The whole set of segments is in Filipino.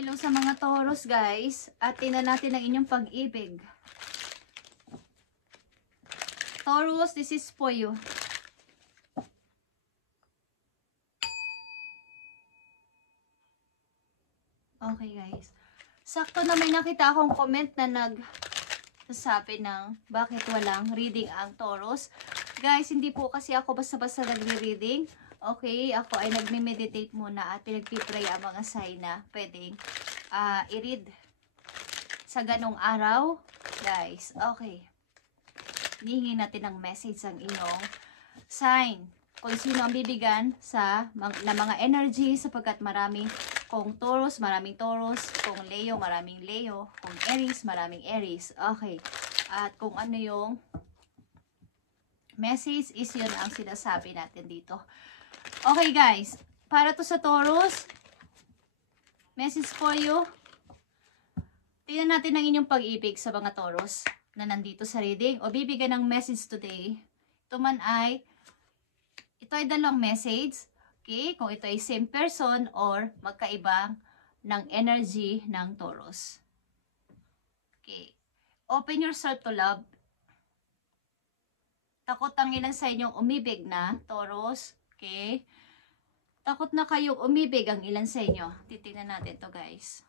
Hello sa mga Taurus guys. At tingnan natin ang inyong pag-ibig. Taurus, this is for you. Okay guys. Sakto na may nakita akong comment na nagsasabi ng bakit walang reading ang Taurus. Guys, hindi po kasi ako basta-basta nagre-reading. Okay, ako ay nagme-meditate muna at pinagpipray ang mga sign na pwedeng i-read sa ganong araw. Guys, okay. Hihingin natin ng message ang inyong sign. Kung sino ang bibigyan na mga energy sapagkat maraming kung Taurus, maraming Taurus. Kung Leo, maraming Leo. Kung Aries, maraming Aries. Okay. At kung ano yung message is yun ang sinasabi natin dito. Okay guys, para to sa Taurus, message for you. Tingnan natin ang inyong pag-ibig sa mga Taurus na nandito sa reading o bibigyan ng message today. Ito ay dalawang message. Okay, kung ito ay same person or magkaiba ng energy ng Taurus. Okay, open yourself to love. Takot ang ilan sa inyong umibig na Taurus. Okay. Takot na kayong umibig ang ilan sa inyo. Titingnan natin to guys.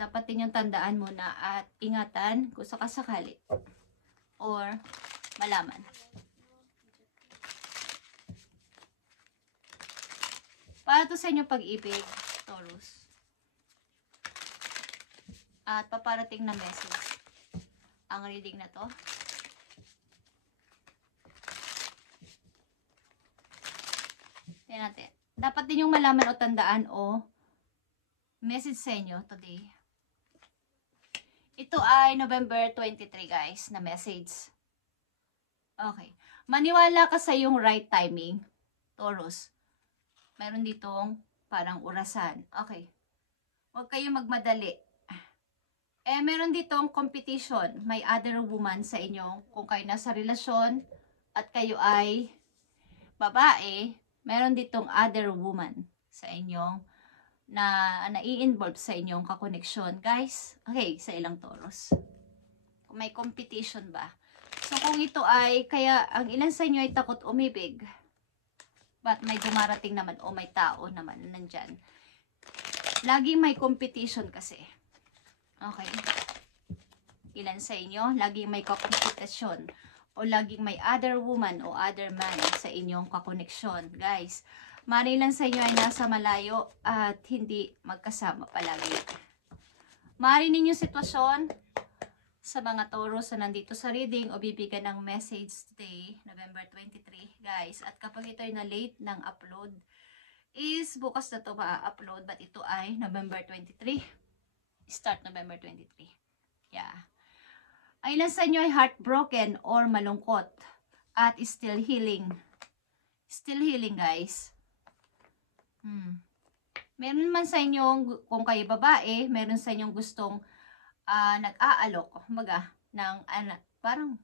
Dapat din yung tandaan muna at ingatan kung sakasakali or malaman. Para to sa inyo pag-ibig, Taurus. At paparating na message ang reading na to. Natin. Dapat din yung malaman o tandaan o message sa inyo today. Ito ay November 23 guys na message. Okay. Maniwala ka sa yung right timing, Taurus. Meron ditong parang orasan. Okay. Huwag kayong magmadali. Meron ditong competition. May other woman sa inyo. Kung kayo nasa relasyon at kayo ay babae, meron ditong other woman sa inyong na nai-involve sa inyong kakoneksyon. Guys, okay, sa ilang Taurus. May competition ba? So, kung ito ay, kaya ang ilan sa inyo ay takot umibig. But may dumarating naman o may tao naman nandyan. Laging may competition kasi. Okay. Ilan sa inyo, laging may kakompetisyon. O laging may other woman o other man sa inyong kakoneksyon. Guys, marilan sa inyo ay nasa malayo at hindi magkasama palagi. Mari ninyong sitwasyon sa mga Taurus na nandito sa reading o bibigyan ng message today, November 23. Guys, at kapag ito ay na-late ng upload, is bukas na ito ma-upload. But ito ay November 23. Start November 23. Yeah. Ang ilan sa inyo ay heartbroken or malungkot at still healing. Still healing guys. Meron man sa inyong, kung kayo babae, meron sa inyong gustong nag-aalok, ng parang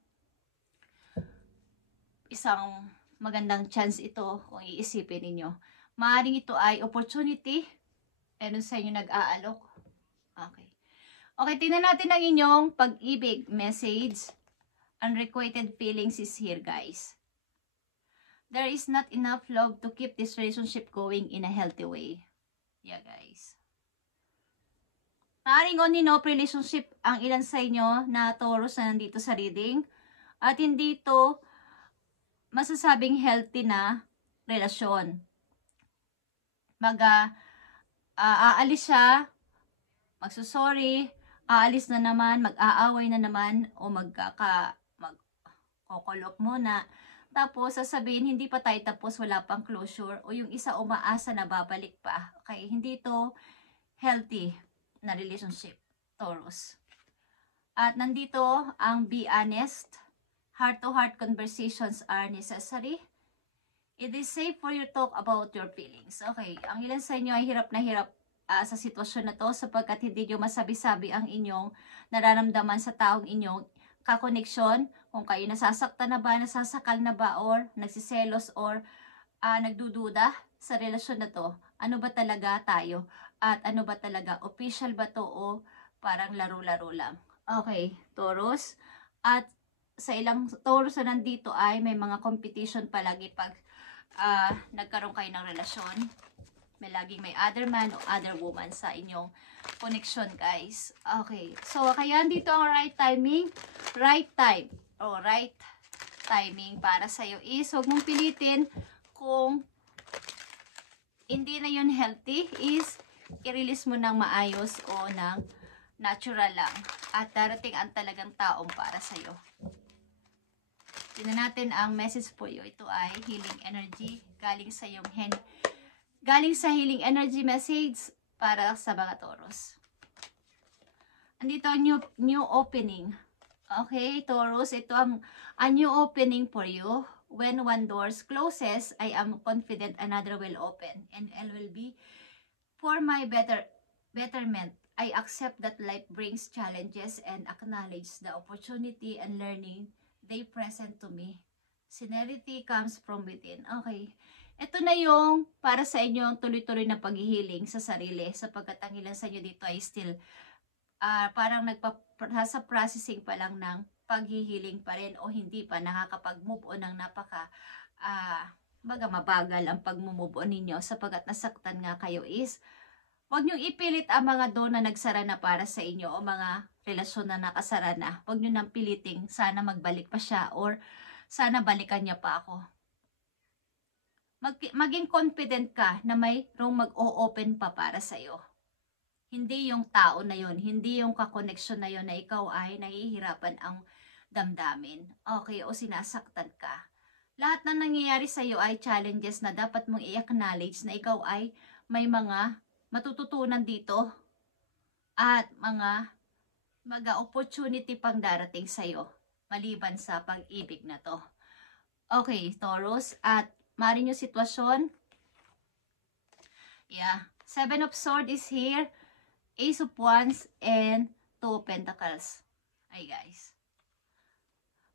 isang magandang chance ito kung iisipin ninyo. Maaaring ito ay opportunity. Meron sa inyo nag-aalok. Okay. Okay, tingnan natin ang inyong pag-ibig message. Unrequited feelings is here, guys. There is not enough love to keep this relationship going in a healthy way. Yeah, guys. Maaaring on and off relationship ang ilan sa inyo na Taurus na nandito sa reading. At hindi ito masasabing healthy na relasyon. Aalis siya, magsusorry, aalis na naman, mag-aaway na naman, o magkokolok muna. Tapos, sasabihin, hindi pa tayo tapos, wala pang closure. O yung isa umaasa na babalik pa. Okay, hindi ito healthy na relationship, Taurus. At nandito, ang be honest. Heart-to-heart conversations are necessary. It is safe for you to talk about your feelings. Okay, ang ilan sa inyo ay hirap na hirap sa sitwasyon na to sapagkat hindi nyo masabi-sabi ang inyong nararamdaman sa taong inyong kakoneksyon. Kung kayo nasasaktan na ba, nasasakal na ba, or nagsiselos, or nagdududa sa relasyon na to? Ano ba talaga tayo? At ano ba talaga? Official ba to o parang laro-laro lang? Okay, Taurus. At sa ilang Taurus na nandito ay may mga competition palagi pag nagkaroon kayo ng relasyon. May laging may other man o other woman sa inyong connection, guys. Okay. So, kaya dito ang right timing, right time, o right timing para sa'yo is huwag mong pilitin kung hindi na yun healthy is i-release mo ng maayos o ng natural lang. At darating ang talagang taong para sa'yo. Tingnan natin ang message po iyo. Ito ay healing energy galing sa iyong galing sa healing energy message para sa mga Taurus. Andito new opening. Okay, Taurus, ito ang a new opening for you. When one door closes, I am confident another will open and it will be for my betterment. I accept that life brings challenges and acknowledge the opportunity and learning they present to me. Serenity comes from within. Okay. Ito na yung para sa inyo ang tuloy-tuloy na paghihiling sa sarili sapagkat ang ilan sa inyo dito ay still parang nasa processing pa lang ng paghihiling pa rin o hindi pa nakakapag-move on ng mabagal ang pag-move on ninyo sapagkat nasaktan nga kayo is huwag niyong ipilit ang mga doon na nagsara na para sa inyo o mga relasyon na nakasara na. Huwag niyo nang piliting sana magbalik pa siya or sana balikan niya pa ako. Maging confident ka na mayroong mag-o-open pa para sa'yo. Hindi yung tao na yon, hindi yung kakoneksyon na yon na ikaw ay nahihirapan ang damdamin. Okay, o sinasaktan ka. Lahat na nangyayari sa'yo ay challenges na dapat mong i-acknowledge na ikaw ay may mga matututunan dito at mga opportunity pang darating sa'yo maliban sa pag-ibig na to. Okay, Taurus, at maaaring yung sitwasyon. Yeah. 7 of Swords is here. Ace of Wands and 2 of Pentacles. Ay, guys.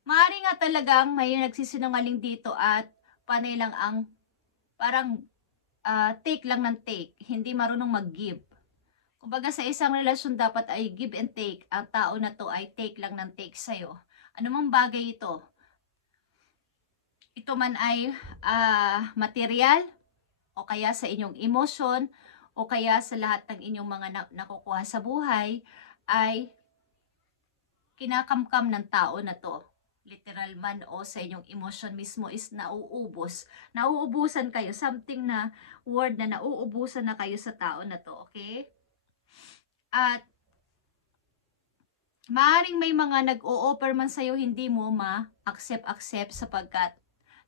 Maaaring nga talagang may nagsisinungaling dito at panay lang ang parang take lang ng take. Hindi marunong mag-give. Kumbaga sa isang relasyon dapat ay give and take. Ang tao na to ay take lang ng take sa'yo. Ano mang bagay ito? Ito man ay material o kaya sa inyong emosyon o kaya sa lahat ng inyong mga nakukuha sa buhay ay kinakamkam ng tao na to. Literal man o sa inyong emosyon mismo is nauubos. Nauubusan kayo. Something na word na nauubusan na kayo sa tao na to. Okay? At maaaring may mga nag-o-offer man sa'yo hindi mo ma-accept sapagkat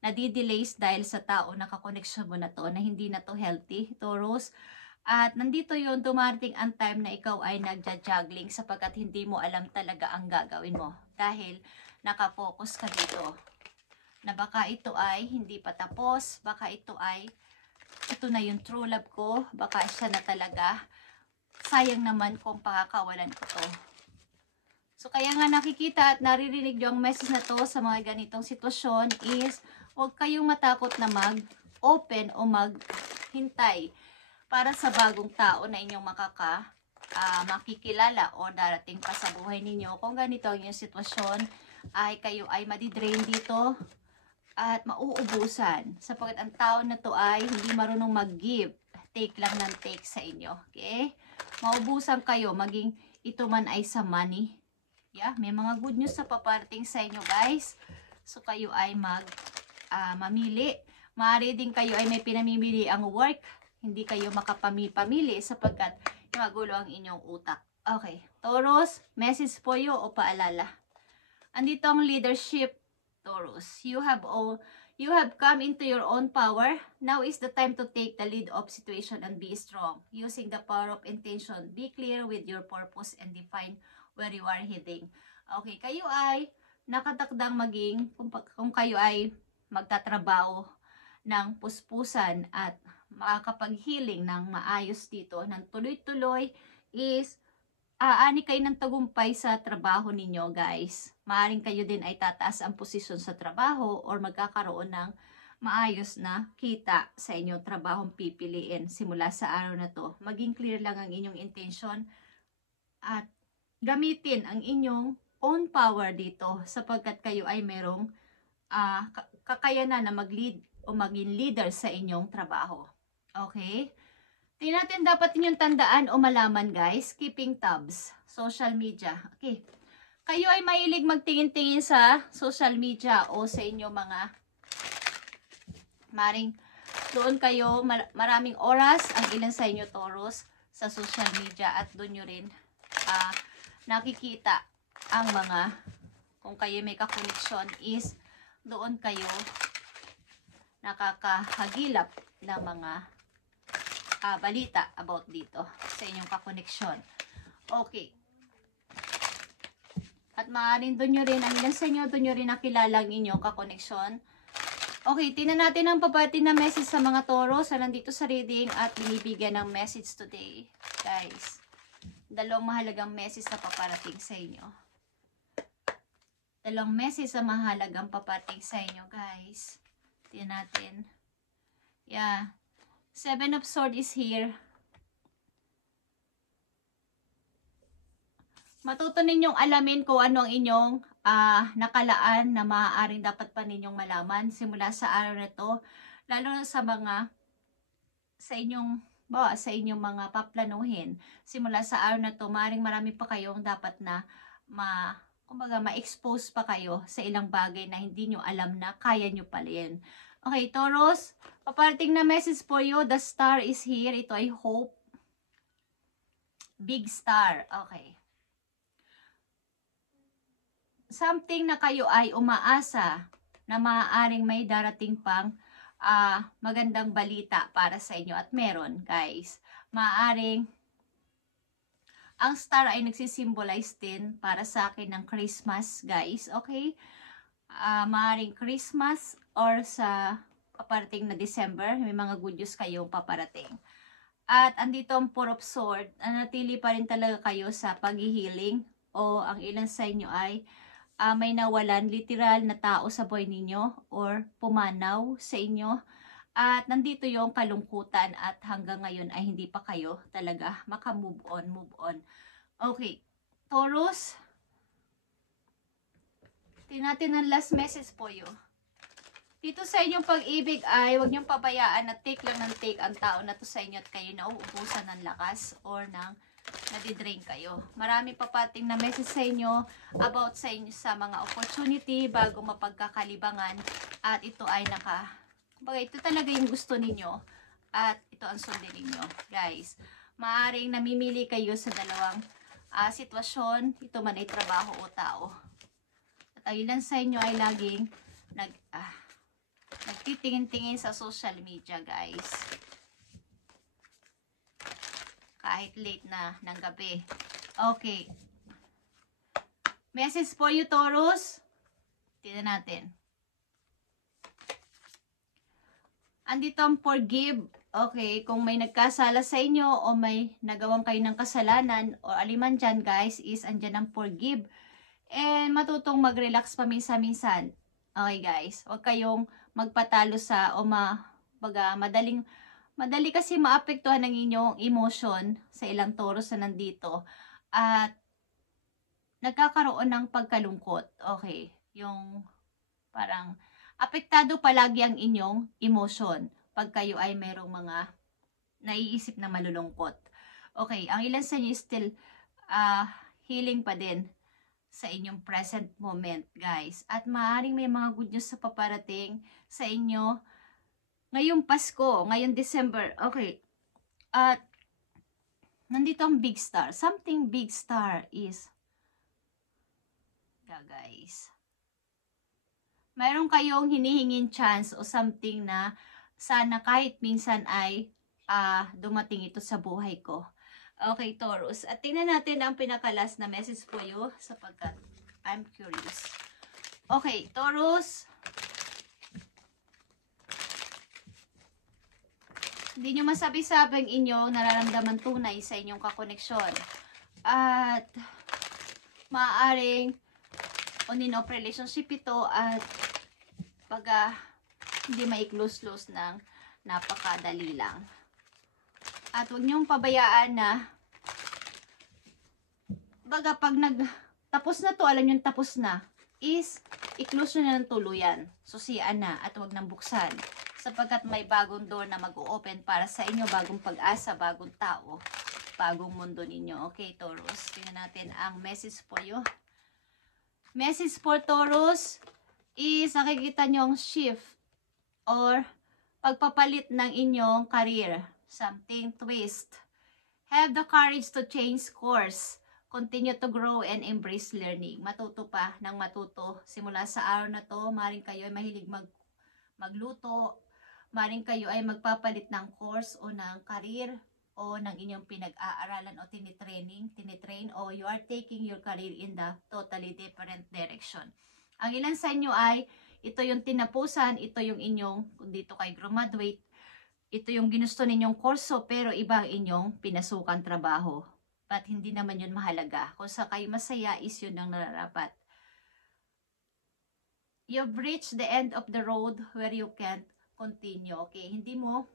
nadidelays dahil sa tao na kakoneksyon mo na to na hindi na to healthy, Taurus. At nandito yun, dumarating ang time na ikaw ay nagja-juggling sapagkat hindi mo alam talaga ang gagawin mo. Dahil nakafocus ka dito. Na baka ito ay hindi pa tapos, baka ito na yung true love ko, baka siya na talaga. Sayang naman kung pakakawalan ko to. So kaya nga nakikita at naririnig nyo ang message na to sa mga ganitong sitwasyon is huwag kayong matakot na mag-open o maghintay para sa bagong tao na inyong makikilala o darating pa sa buhay ninyo. Kung ganito ang inyong sitwasyon, ay kayo ay madidrain dito at mauubusan. Sapagkat ang tao na to ay hindi marunong mag-give. Take lang ng take sa inyo. Okay? Maubusan kayo, maging ito man ay sa money. Yeah, may mga good news na paparating sa inyo, guys. So kayo ay mamili. Maaari din kayo ay may pinamimili ang work. Hindi kayo makapamili sapagkat magulo ang inyong utak. Okay. Taurus, message po you o paalala. Andito ang leadership, Taurus. You have come into your own power. Now is the time to take the lead of situation and be strong. Using the power of intention, be clear with your purpose and define where you are heading. Okay, kayo ay nakatakdang maging, kung kayo ay magtatrabaho ng puspusan at makakapag-healing ng maayos dito, ng tuloy-tuloy is aani kayo ng tagumpay sa trabaho ninyo, guys. Maaaring kayo din ay tataas ang posisyon sa trabaho or magkakaroon ng maayos na kita sa inyong trabahong pipiliin simula sa araw na to. Maging clear lang ang inyong intention at gamitin ang inyong own power dito sapagkat kayo ay merong kakayanan na mag-lead o maging leader sa inyong trabaho. Okay? Tingnan natin, dapat ninyong tandaan o malaman guys, keeping tabs, social media. Okay. Kayo ay mahilig magtingin-tingin sa social media o sa inyong mga maring doon kayo, maraming oras ang ilan sa inyo Taurus sa social media at doon nyo rin nakikita ang mga, kung kayo may kakoneksyon is doon kayo nakakahagilap ng mga balita about dito sa inyong kakoneksyon. Okay. At maaaring doon nyo rin, ang ilan sa inyo, doon nyo rin nakilala ang inyong kakoneksyon. Okay, tingnan natin ang papatin na message sa mga Taurus na nandito sa reading at binibigyan ng message today. Guys, dalawang mahalagang message na paparating sa inyo. Dalawang message na mahalagang paparating sa inyo, guys. Tingnan natin. Yeah. 7 of Swords is here. Matuto ninyong alamin kung ano ang inyong nakalaan na maaaring dapat pa ninyong malaman simula sa araw na to, lalo na sa mga sa inyong mga paplanuhin. Simula sa araw na to, maaaring marami pa kayong dapat na kumbaga ma-expose pa kayo sa ilang bagay na hindi nyo alam na kaya nyo pala yan. Okay, Taurus, paparating na message for you. The star is here. Ito ay hope. Big star. Okay. Something na kayo ay umaasa na maaaring may darating pang magandang balita para sa inyo. At meron, guys. Maaaring ang star ay nagsisimbolize din para sa akin ng Christmas, guys. Okay? Maaaring Christmas or sa paparating na December, may mga good news kayong paparating. At andito ang Four of Swords, nanatili pa rin talaga kayo sa paghihiling o ang ilan sa inyo ay may nawalan literal na tao sa buhay ninyo or pumanaw sa inyo. At nandito yung kalungkutan at hanggang ngayon ay hindi pa kayo talaga maka-move on. Okay, Taurus, tingnan natin ang last message po you. Dito sa inyong pag-ibig ay huwag niyong pabayaan na take lang ng take ang tao na to sa inyo at kayo na uubusan ng lakas or ng nadidrain kayo. Marami papating na message sa inyo about sa inyo sa mga opportunity bago mapagkakalibangan at ito ay ito talaga yung gusto ninyo at ito ang sundin ninyo, guys. Maaring namimili kayo sa dalawang sitwasyon, ito man ay trabaho o tao. At ang ilan sa inyo ay laging nagtitingin-tingin sa social media, guys. Kahit late na ng gabi. Okay. Message for you, Taurus. Tingnan natin. Andito ang forgive. Okay, kung may nagkasala sa inyo o may nagawang kayo ng kasalanan o aliman dyan, guys, is andyan ang forgive. And matutong mag-relax paminsan-minsan. Okay, guys. Huwag kayong magpatalo sa madali kasi maapektuhan ng inyong emotion sa ilang Taurus na nandito. At nagkakaroon ng pagkalungkot. Okay, yung parang apektado palagi ang inyong emotion pag kayo ay merong mga naiisip na malulungkot. Okay, ang ilan sa inyo still healing pa din sa inyong present moment, guys. At maaaring may mga good news sa paparating sa inyo ngayong Pasko, ngayong December. Okay, at nandito ang big star. Something big star is guys. Mayroon kayong hinihingin chance o something na sana kahit minsan ay dumating ito sa buhay ko. Okay, Taurus. At tingnan natin ang pinakalas na message po you sapagkat I'm curious. Okay, Taurus. Hindi nyo masabi-sabing inyong nararamdaman tunay sa inyong kakoneksyon. At maaaring on and off relationship ito at Hindi maiklose-close ng napakadali lang. At huwag niyong pabayaan na baga pag tapos na to, alam nyo tapos na, is i-close nyo na ng tuluyan. Susian na at huwag nang buksan. Sapagkat may bagong door na mag-o-open para sa inyo, bagong pag-asa, bagong tao, bagong mundo ninyo. Okay, Taurus. Tingnan natin ang message for you. Message for Taurus is nakikita nyo ang shift or pagpapalit ng inyong career. Something twist. Have the courage to change course. Continue to grow and embrace learning. Matuto pa ng matuto. Simula sa araw na to, maring kayo ay mahilig magluto. Maring kayo ay magpapalit ng course o ng career o ng inyong pinag-aaralan o tinitrain o you are taking your career in the totally different direction. Ang ilan sa inyo ay ito yung tinapusan, ito yung inyong, kung dito kayo graduate, ito yung ginusto ninyong kurso pero iba ang inyong pinasukan trabaho. But hindi naman yun mahalaga. Kung sa kayo masaya is yun ang nararapat. You've reached the end of the road where you can't continue. Okay, hindi mo,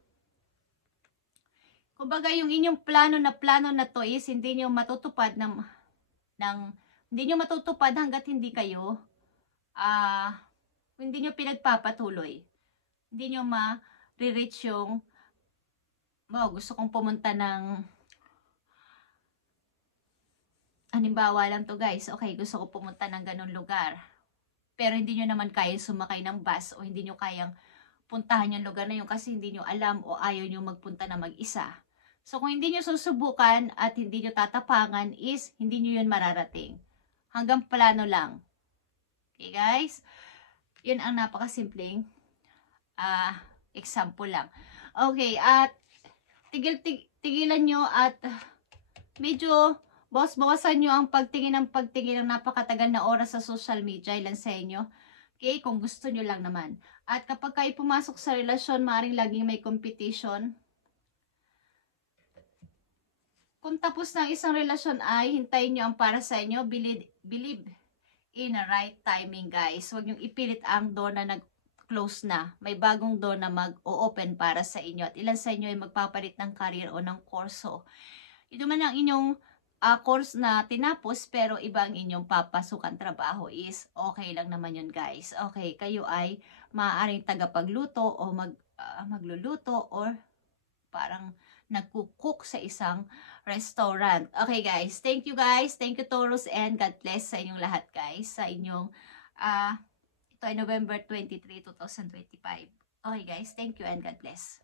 kumbaga yung inyong plano na to is hindi nyo matutupad hindi nyo matutupad hanggat hindi kayo hindi nyo pinagpapatuloy. Hindi nyo ma-reach yung gusto kong pumunta ng halimbawa lang to guys, okay, gusto ko pumunta ng ganun lugar. Pero hindi nyo naman kayang sumakay ng bus o hindi nyo kayang puntahan yung lugar na yun kasi hindi nyo alam o ayaw nyo magpunta na mag-isa. So kung hindi nyo susubukan at hindi nyo tatapangan is hindi nyo yun mararating. Hanggang plano lang. Okay guys? Yun ang napakasimpleng example lang. Okay, at tigilan nyo at medyo bawasan nyo ang pagtingin ng napakatagal na oras sa social media, ilan sa inyo. Okay, kung gusto nyo lang naman. At kapag kayo pumasok sa relasyon, maaaring laging may competition. Kung tapos ng isang relasyon ay hintayin nyo ang para sa inyo, believe in a right timing guys. Huwag nyo ipilit ang door na nag-close na. May bagong door na mag-o-open para sa inyo. At ilan sa inyo ay magpapalit ng career o ng kurso. Ito man ang inyong course na tinapos pero iba ang inyong papasukan trabaho is okay lang naman yun guys. Okay, kayo ay maaaring tagapagluto o magluluto or parang nagkukook sa isang restaurant. Okay guys, thank you guys. Thank you Taurus and God bless sa inyong lahat guys. Sa inyong, ito ay November 23, 2025. Okay guys, thank you and God bless.